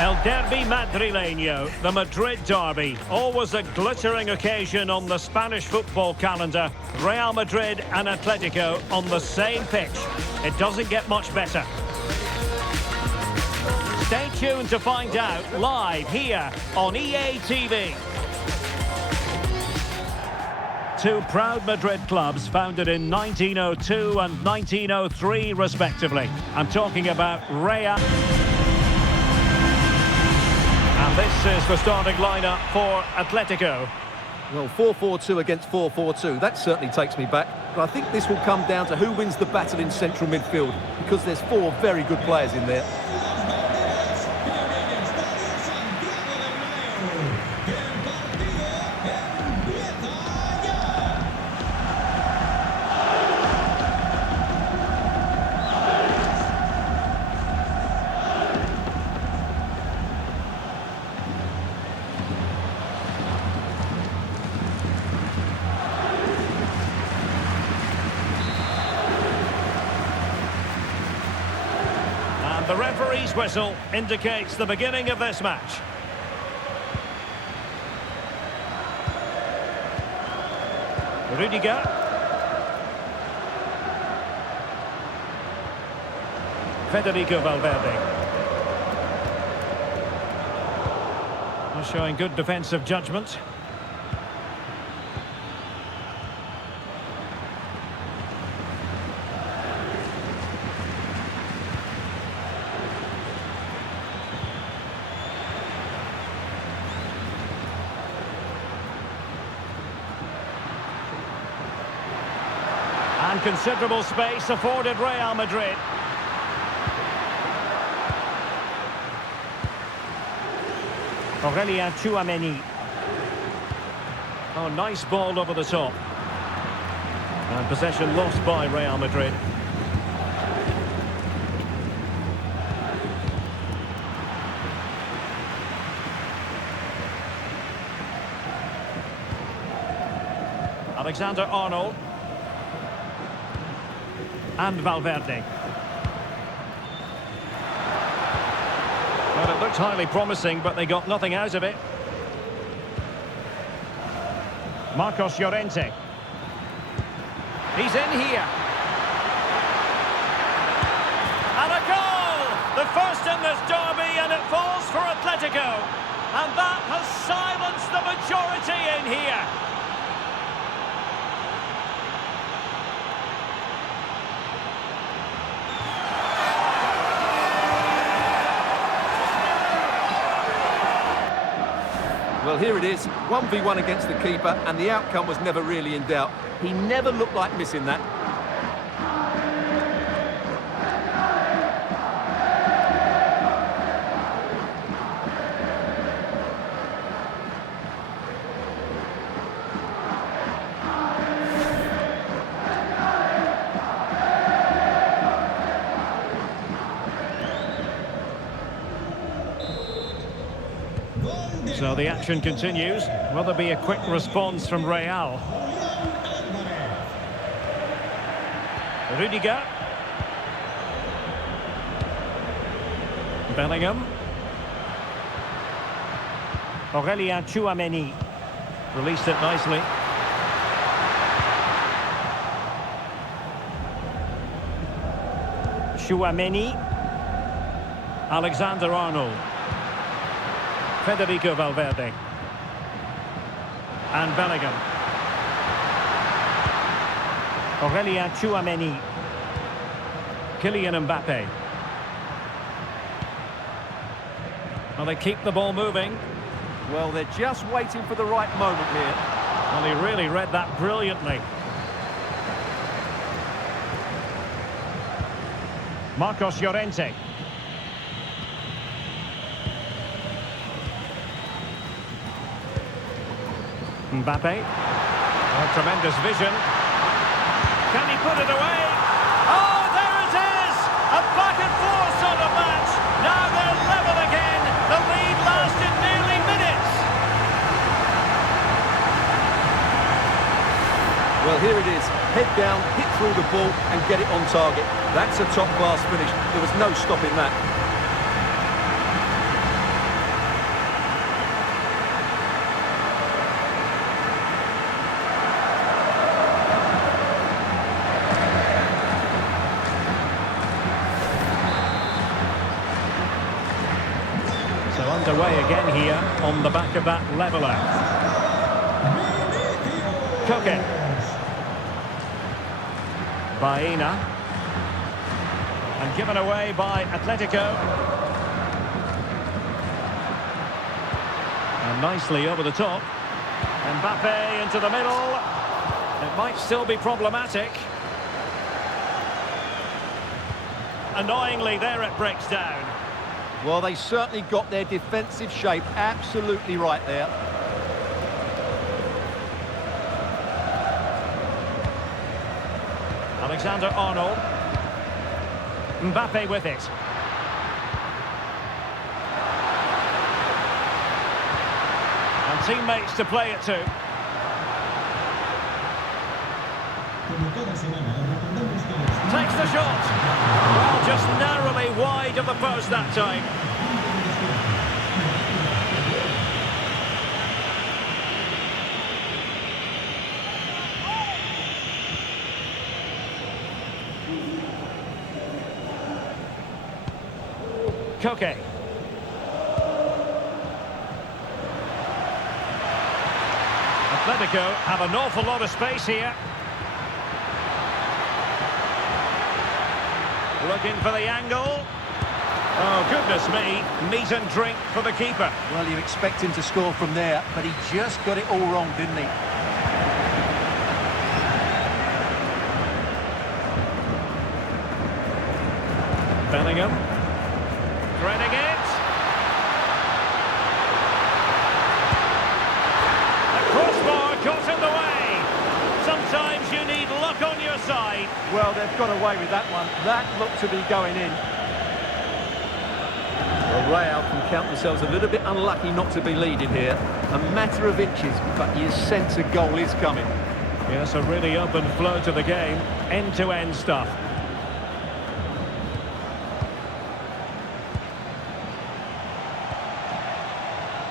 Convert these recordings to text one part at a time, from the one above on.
El Derby Madrileño, the Madrid derby. Always a glittering occasion on the Spanish football calendar. Real Madrid and Atletico on the same pitch. It doesn't get much better. Stay tuned to find out live here on EA TV. Two proud Madrid clubs founded in 1902 and 1903 respectively. I'm talking about Real. And this is the starting lineup for Atletico. Well, 4-4-2 against 4-4-2, that certainly takes me back. But I think this will come down to who wins the battle in central midfield, because there's four very good players in there. The referee's whistle indicates the beginning of this match. Rudiger. Federico Valverde. Showing good defensive judgment. And considerable space afforded Real Madrid. Aurelien Tchouameni. Oh, nice ball over the top. And possession lost by Real Madrid. Alexander-Arnold. And Valverde. Well, it looked highly promising, but they got nothing out of it. Marcos Llorente. He's in here. And a goal! The first in this derby, and it falls for Atletico. And that has silenced the majority in here. Well, here it is, 1v1 against the keeper, and the outcome was never really in doubt. He never looked like missing that. So the action continues. Will there be a quick response from Real? Rudiger. Bellingham. Aurelien Tchouameni. Released it nicely. Tchouameni. Alexander-Arnold. Federico Valverde. And Bellingham. Aurelien Tchouameni. Kylian Mbappe. Well, they keep the ball moving. Well, they're just waiting for the right moment here. Well, he really read that brilliantly. Marcos Llorente. Mbappe. Oh, tremendous vision. Can he put it away? Oh, there it is! A back and forth sort of match. Now they're level again. The lead lasted nearly minutes. Well, here it is. Head down, hit through the ball and get it on target. That's a top-class finish. There was no stopping that. underway again here on the back of that leveller. Koke. Baena. And given away by Atletico. And nicely over the top. Mbappe into the middle. It might still be problematic. Annoyingly, there it breaks down. Well, they certainly got their defensive shape absolutely right there. Alexander-Arnold. Mbappe with it. And teammates to play it to. Takes the shot. Well, just narrowly wide of the post that time. Koke. Atletico have an awful lot of space here. Looking for the angle. Oh, goodness me. Meat and drink for the keeper. Well, you expect him to score from there, but he just got it all wrong, didn't he? Bellingham. Threading it. A crossbar caught in the way. Sometimes you need luck on your side. Well, they've got away with that one. That looked to be going in. Well, Real can count themselves a little bit unlucky not to be leading here. A matter of inches, but you sense a goal is coming. Yes, a really open flow to the game. End-to-end stuff.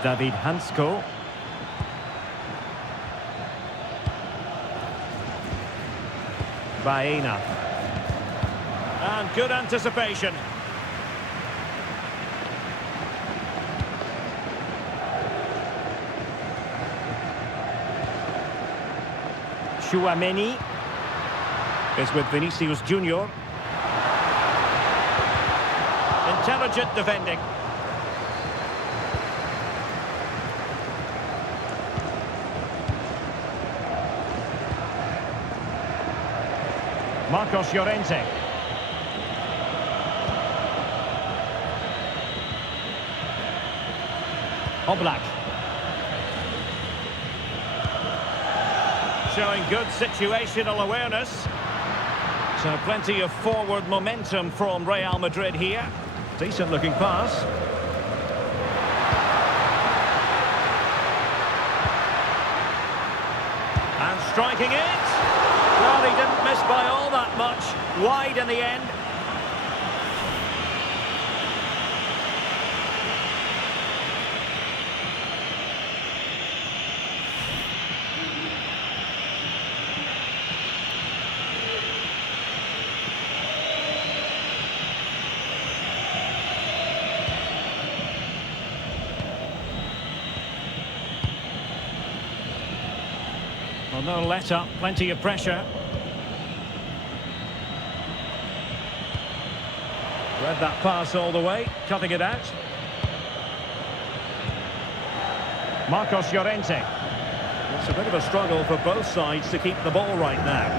David Hansko. Baena. And good anticipation. Chouameni is with Vinicius Junior. Intelligent defending. Marcos Llorente. Oblak. Showing good situational awareness. So plenty of forward momentum from Real Madrid here. Decent looking pass. And striking it. Well, he didn't miss by all that much. Wide in the end. Well, no let up, plenty of pressure. Read that pass all the way, cutting it out. Marcos Llorente. It's a bit of a struggle for both sides to keep the ball right now.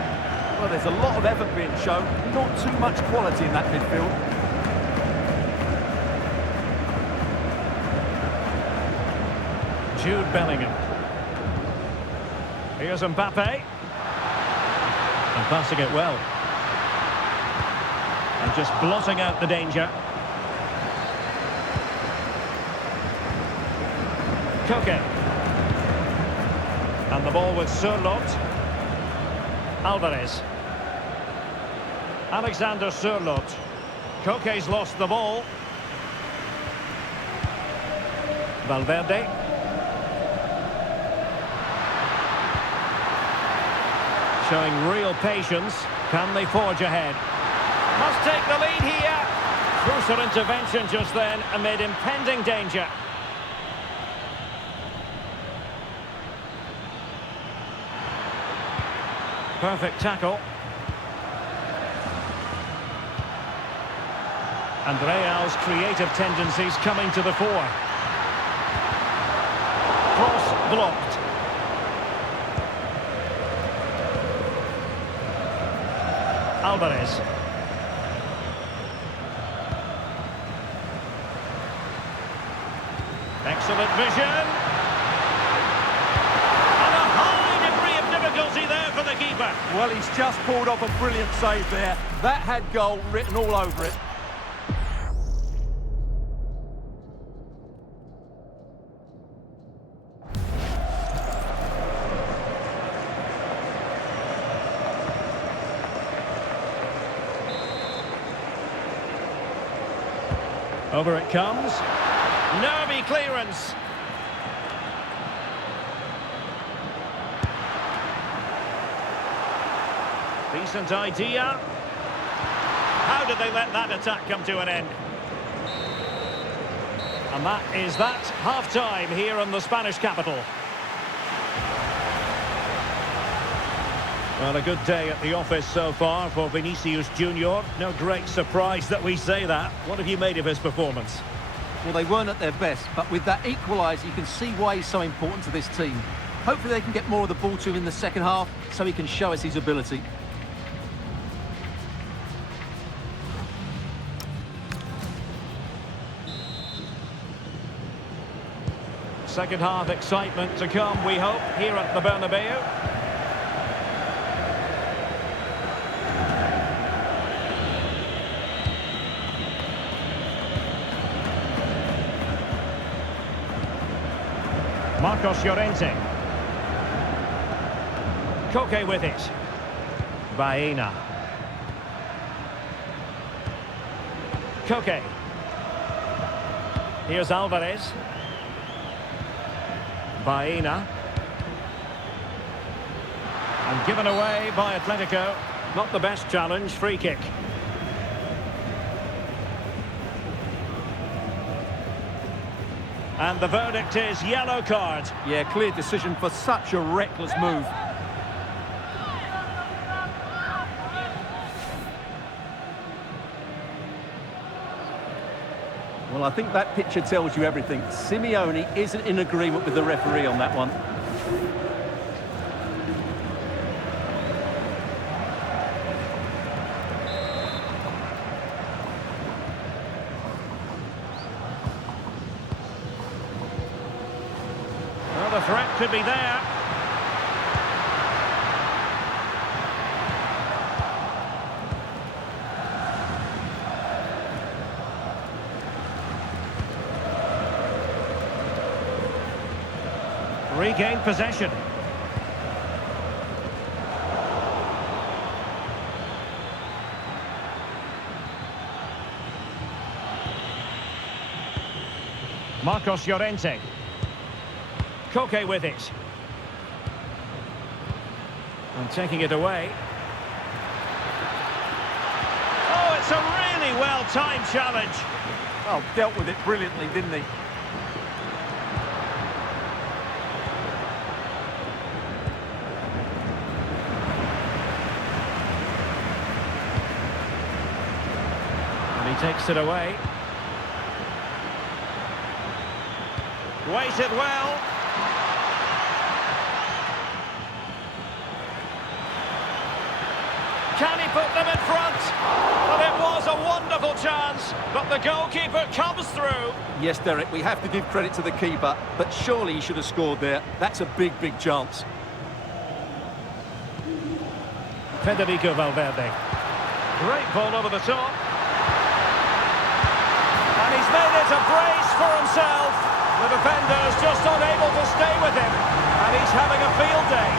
Well, there's a lot of effort being shown, not too much quality in that midfield. Jude Bellingham. Here's Mbappe. And passing it well. And just blotting out the danger. Koke. And the ball with Sørloth. Alvarez. Alexander Sørloth. Koke's lost the ball. Valverde. Showing real patience. Can they forge ahead? Must take the lead here. Crucial intervention just then amid impending danger. Perfect tackle. And Real's creative tendencies coming to the fore. Cross blocked. Alvarez. Excellent vision. And a high degree of difficulty there for the keeper. Well, he's just pulled off a brilliant save there. That had goal written all over it. Over it comes. Nervy clearance. Decent idea. How did they let that attack come to an end? And that is that. Half-time here in the Spanish capital. Well, a good day at the office so far for Vinicius Junior. No great surprise that we say that. What have you made of his performance? Well, they weren't at their best, but with that equaliser, you can see why he's so important to this team. Hopefully they can get more of the ball to him in the second half so he can show us his ability. Second half excitement to come, we hope, here at the Bernabeu. Marcos Llorente. Koke with it. Baena. Koke. Here's Alvarez. Baena. And given away by Atletico. Not the best challenge, free kick. And the verdict is yellow card. Yeah, clear decision for such a reckless move. Well, I think that picture tells you everything. Simeone isn't in agreement with the referee on that one. Well, the threat could be there. Regain possession. Marcos Llorente. Koke with it. And taking it away. Oh, it's a really well-timed challenge. Oh, dealt with it brilliantly, didn't he? And he takes it away. Weighted well. Can he put them in front? Well, it was a wonderful chance, but the goalkeeper comes through. Yes, Derek, we have to give credit to the keeper, but surely he should have scored there. That's a big, big chance. Federico Valverde. Great ball over the top. And he's made it a brace for himself. The defender's just unable to stay with him, and he's having a field day.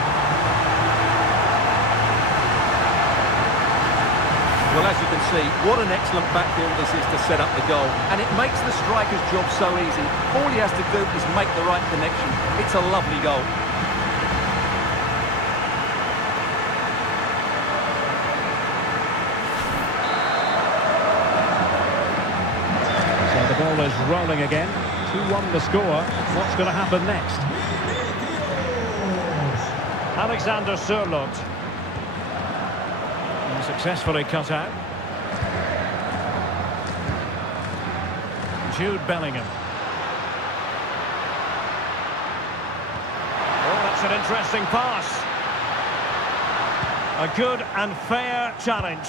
Well, as you can see, what an excellent backfield this is to set up the goal. And it makes the striker's job so easy. All he has to do is make the right connection. It's a lovely goal. So the ball is rolling again. 2-1 the score. What's going to happen next? Alexander Sørloth. Successfully cut out. Jude Bellingham. Oh, that's an interesting pass. A good and fair challenge.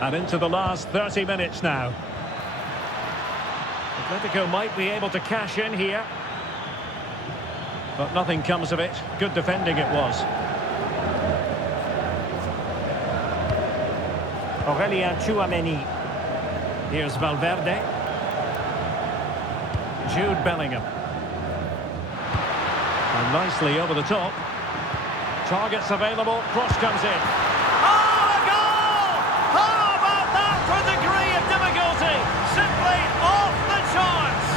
And into the last 30 minutes now. Atletico might be able to cash in here. But nothing comes of it. Good defending it was. Tchouaméni. Here's Valverde. Jude Bellingham. And nicely over the top. Targets available. Cross comes in. Oh, a goal! How about that for a degree of difficulty? Simply off the charts.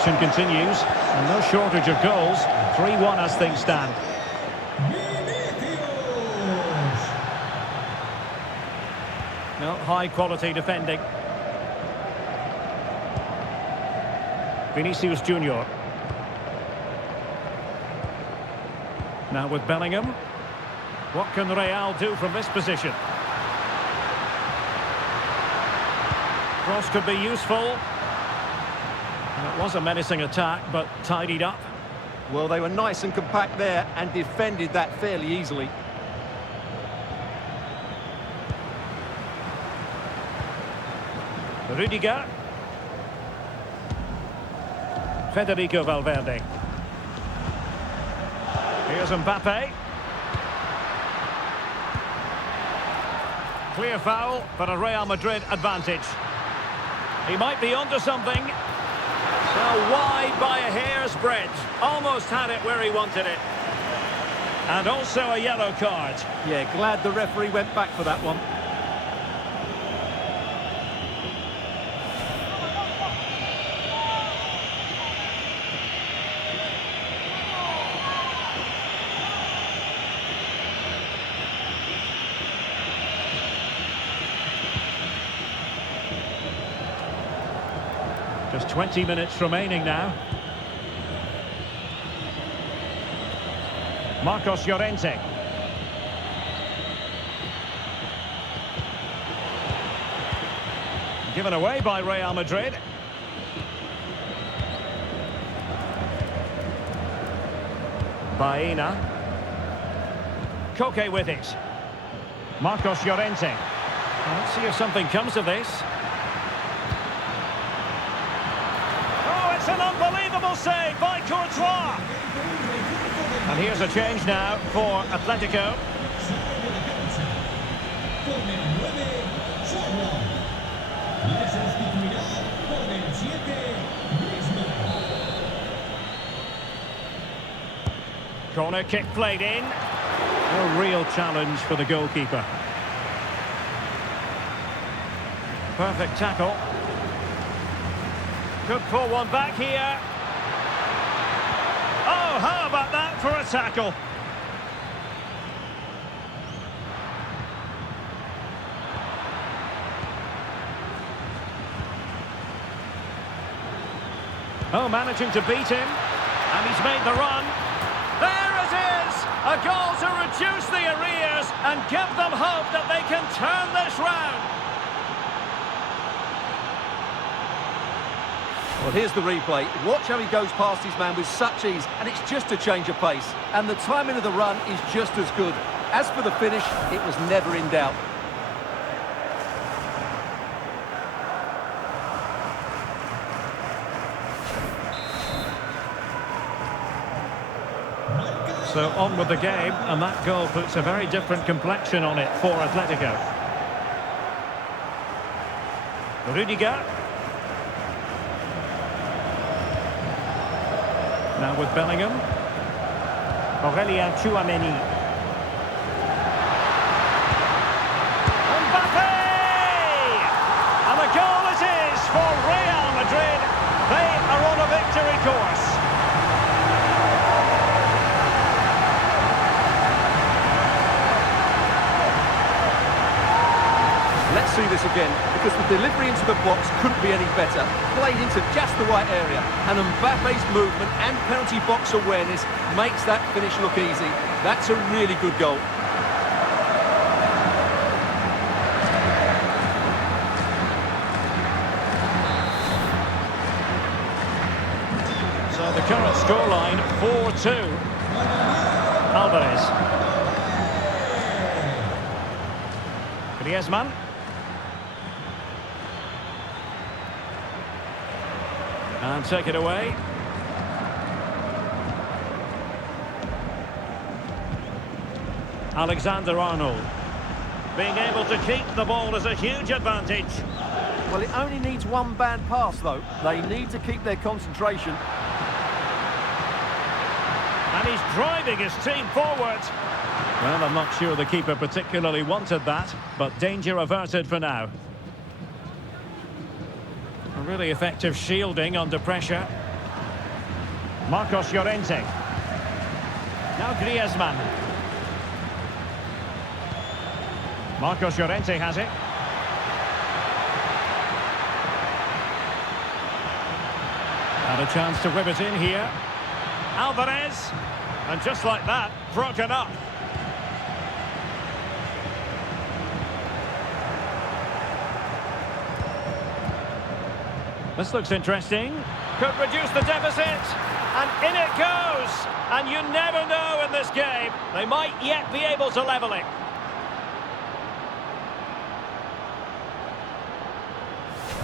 Action continues, and no shortage of goals. 3-1 as things stand. No, high-quality defending. Vinicius Junior. Now with Bellingham. What can Real do from this position? Cross could be useful. It was a menacing attack, but tidied up. Well, they were nice and compact there and defended that fairly easily. Rudiger. Federico Valverde. Here's Mbappe. Clear foul for a Real Madrid advantage. He might be onto something. So wide by a hair's breadth. Almost had it where he wanted it. And also a yellow card. Yeah, glad the referee went back for that one. Just 20 minutes remaining now. Marcos Llorente. Given away by Real Madrid. Baena. Koke with it. Marcos Llorente. Let's see if something comes of this. It's an unbelievable save by Courtois. And here's a change now for Atletico. Corner kick played in. A real challenge for the goalkeeper. Perfect tackle. Could pull one back here. Oh, how about that for a tackle? Oh, managing to beat him. And he's made the run. There it is! A goal to reduce the arrears and give them hope that they can turn this round. Well, here's the replay. Watch how he goes past his man with such ease, and it's just a change of pace. And the timing of the run is just as good. As for the finish, it was never in doubt. So on with the game, and that goal puts a very different complexion on it for Atletico. Rudiger. Now with Bellingham. Tchouaméni. victory course. Let's see this again, because the delivery into the box couldn't be any better. Played into just the right area, and Mbappe's movement and penalty box awareness makes that finish look easy. That's a really good goal. So the current scoreline, 4-2. Alvarez. Griezmann. And take it away. Alexander-Arnold. Being able to keep the ball is a huge advantage. Well, it only needs one bad pass, though. They need to keep their concentration. And he's driving his team forward. Well, I'm not sure the keeper particularly wanted that, but danger averted for now. A really effective shielding under pressure. Marcos Llorente. Now Griezmann. Marcos Llorente has it. Had a chance to whip it in here. Alvarez. And just like that, broken up. This looks interesting. Could reduce the deficit. And in it goes. And you never know in this game. They might yet be able to level it.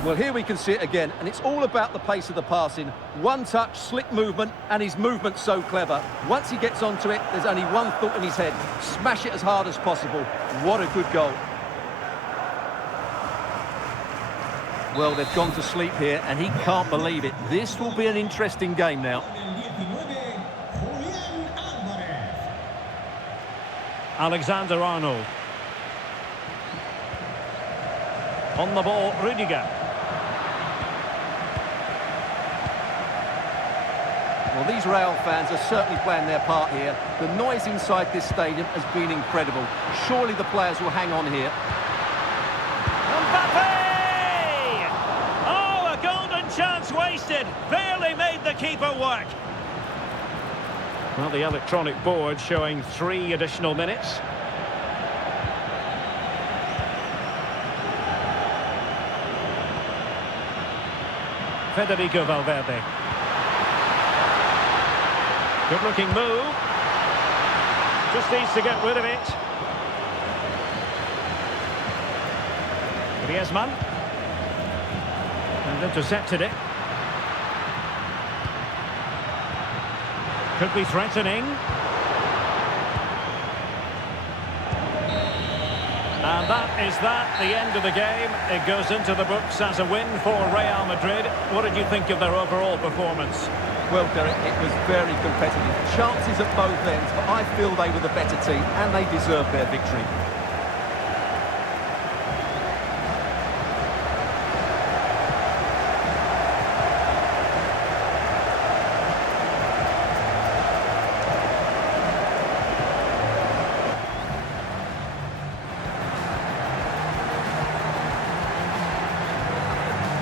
Well, here we can see it again, and it's all about the pace of the passing. One touch, slick movement, and his movement's so clever. Once he gets onto it, there's only one thought in his head. Smash it as hard as possible. What a good goal. Well, they've gone to sleep here, and he can't believe it. This will be an interesting game now. Alexander-Arnold. On the ball, Rudiger. Well, these Real fans are certainly playing their part here. The noise inside this stadium has been incredible. Surely the players will hang on here. Mbappe! Oh, a golden chance wasted. Barely made the keeper work. Well, the electronic board showing 3 additional minutes. Federico Valverde. Good looking move. Just needs to get rid of it. Griezmann. And intercepted it. Could be threatening. And that is the end of the game. It goes into the books as a win for Real Madrid. What did you think of their overall performance? Well, Derek, it was very competitive. Chances at both ends, but I feel they were the better team and they deserved their victory.